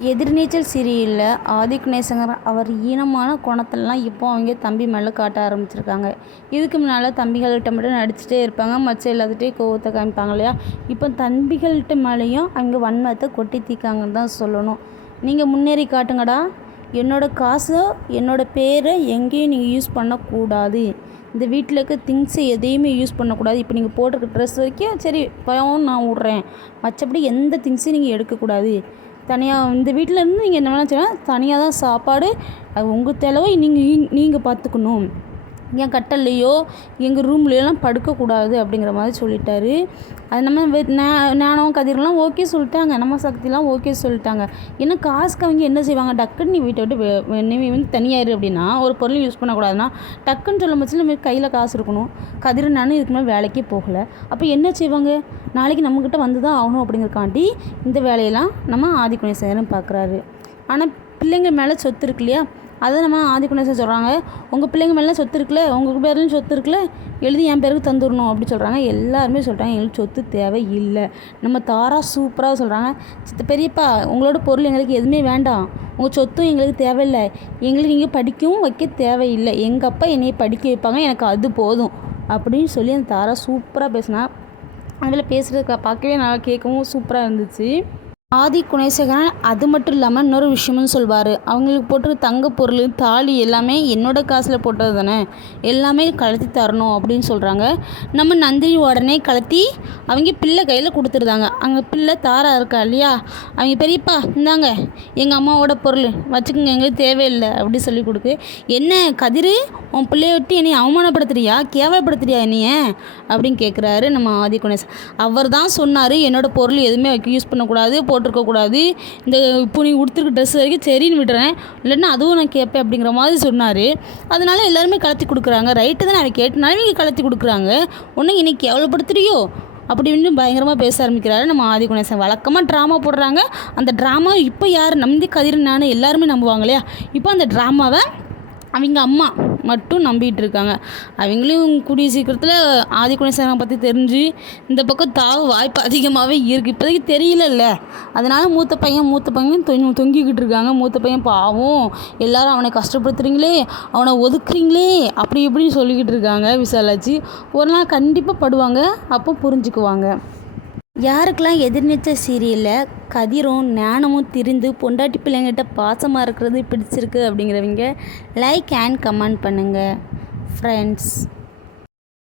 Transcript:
எதிர்நீச்சல் சீரியலில் ஆதிகணேசன் அவர் ஈனமான குணத்திலலாம் இப்போ அவங்க தம்பி மேலே காட்ட ஆரம்பிச்சிருக்காங்க. இதுக்கு முன்னால் தம்பிகள்கிட்ட மட்டும் நடிச்சுட்டே இருப்பாங்க, மற்ற எல்லாத்துட்டையும் கோவத்தை காமிப்பாங்க இல்லையா. இப்போ தம்பிகள்கிட்ட மேலேயும் அவங்க வன்மத்தை கொட்டி தீக்காங்கன்னு தான் சொல்லணும். நீங்கள் முன்னேறி காட்டுங்கடா, என்னோடய காசை என்னோடய பேரை எங்கேயும் நீங்கள் யூஸ் பண்ணக்கூடாது, இந்த வீட்டில் இருக்க திங்ஸை எதையுமே யூஸ் பண்ணக்கூடாது. இப்போ நீங்கள் போட்டிருக்க ட்ரெஸ் வரைக்கும் சரி பயம் நான் விட்றேன், மற்றபடி எந்த திங்ஸையும் நீங்கள் எடுக்கக்கூடாது. தனியாக இந்த வீட்டில் இருந்து நீங்கள் என்ன வேணால் செய்யலாம், தனியாக தான் சாப்பாடு, அது உங்கள் தேவை நீங்கள் பார்த்துக்கணும். என் கட்டல்லையோ எங்கள் ரூம்லையோலாம் படுக்கக்கூடாது அப்படிங்கிற மாதிரி சொல்லிட்டாரு. அது நம்ம ஞானம் கதிரெலாம் ஓகே சொல்லிட்டாங்க, நம்ம சக்திலாம் ஓகே சொல்லிட்டாங்க. ஏன்னா காசுக்கு அவங்க என்ன செய்வாங்க, டக்குன்னு நீ வீட்டை விட்டு நீ வந்து தனியாயிரு அப்படின்னா ஒரு பொருள் யூஸ் பண்ணக்கூடாதுன்னா டக்குன்னு சொல்லும் பட்சத்தில் நம்ம கையில் காசு இருக்கணும். கதிர் நானும் இதுக்கு மேலே வேலைக்கே போகலை, அப்போ என்ன செய்வாங்க, நாளைக்கு நம்மக்கிட்ட வந்து தான் ஆகணும் அப்படிங்கிறக்காண்டி இந்த வேலையெல்லாம் நம்ம ஆதிகணேசன் பார்க்குறாரு. ஆனால் பிள்ளைங்க மேலே சொத்து இருக்கு இல்லையா, அதை நம்ம ஆதிகணேசன் சொல்கிறாங்க, உங்கள் பிள்ளைங்க மேலே சொத்து இருக்குல்ல, உங்கள் பேர்லையும் சொத்து இருக்குல்ல, எழுதி என் பேருக்கு தந்துடணும் அப்படி சொல்கிறாங்க. எல்லாருமே சொல்கிறாங்க எங்களுக்கு சொத்து தேவை இல்லை. நம்ம தாரா சூப்பராக சொல்கிறாங்க, பெரியப்பா உங்களோட பொருள் எங்களுக்கு எதுவுமே வேண்டாம், உங்கள் சொத்தும் எங்களுக்கு தேவையில்லை, எங்களுக்கு நீங்கள் படிக்கவும் வைக்க தேவையில்லை, எங்கள் அப்பா என்னையை படிக்க வைப்பாங்க, எனக்கு அது போதும் அப்படின்னு சொல்லி அந்த தாரா சூப்பராக பேசினா. அதில் பேசுகிறத பார்க்கவே நல்லா கேட்கவும் சூப்பராக இருந்துச்சு. ஆதிகணேசன் அது மட்டும் இல்லாமல் இன்னொரு விஷயமும் சொல்வார், அவங்களுக்கு போட்டு தங்க பொருள் தாலி எல்லாமே என்னோட காசில் போட்டது தானே, எல்லாமே கலத்தி தரணும் அப்படின்னு சொல்கிறாங்க. நம்ம நந்தினி உடனே கலத்தி அவங்க பிள்ளை கையில் கொடுத்துருந்தாங்க. அங்கே பிள்ளை தாரா இருக்கா இல்லையா, அவங்க பெரியப்பா இந்தாங்க எங்கள் அம்மாவோட பொருள் வச்சுக்கோங்க, எங்களுக்கு தேவையில்லை அப்படி சொல்லி கொடுக்கு. என்ன கதிர், உன் பிள்ளைய விட்டு என்னை அவமானப்படுத்துறியா, கேவலப்படுத்துறியா என்னைய அப்படின்னு கேட்குறாரு நம்ம ஆதிகணேசன். அவர் தான் சொன்னார் என்னோடய பொருள் எதுவுமே யூஸ் பண்ணக்கூடாது, போட்டிருக்கக்கூடாது, இந்த இப்போ நீ கொடுத்துருக்க ட்ரெஸ் வரைக்கும் சரின்னு விடுறேன், இல்லைன்னா அதுவும் நான் கேட்பேன் அப்படிங்கிற மாதிரி சொன்னார். அதனால எல்லாருமே கலத்தி கொடுக்குறாங்க. ரைட்டு தான், நான் கேட்டனாலும் இங்கே கலத்தி கொடுக்குறாங்க, ஒன்று இன்னைக்கு கேவலப்படுத்துறியோ அப்படின்னு பயங்கரமாக பேச ஆரம்பிக்கிறாரு நம்ம ஆதிகணேசன். வழக்கமாக ட்ராமா போடுறாங்க, அந்த ட்ராமா இப்போ யார் நம்பி கதிர் நான் எல்லாருமே நம்புவாங்க இல்லையா, இப்போ அந்த ட்ராமாவை அவங்க அம்மா மட்டும் நம்பிகிட்டு இருக்காங்க. அவங்களையும் கூடிய சீக்கிரத்தில் ஆதிகணேசனை பற்றி தெரிஞ்சு இந்த பக்கம் வாய்ப்பு அதிகமாகவே இருக்குது. இப்போதைக்கு தெரியலல்ல, அதனால் மூத்த பையன் தொங்கிக்கிட்டு இருக்காங்க. மூத்த பையன் பாவம், எல்லாரும் அவனை கஷ்டப்படுத்துறீங்களே, அவனை ஒதுக்குறீங்களே அப்படி இப்படின்னு சொல்லிக்கிட்டு இருக்காங்க. விசாலாச்சு ஒரு நாள் கண்டிப்பாக படுவாங்க, அப்போ புரிஞ்சுக்குவாங்க. யாருக்கெல்லாம் எதிர்நீச்சல் சீரியலில் கதிரும் ஞானமும் திரிந்து பொண்டாட்டி பிள்ளைங்கிட்ட பாசமாக இருக்கிறது பிடிச்சிருக்கு அப்படிங்கிறவங்க லைக் அண்ட் கமெண்ட் பண்ணுங்கள் ஃப்ரெண்ட்ஸ்.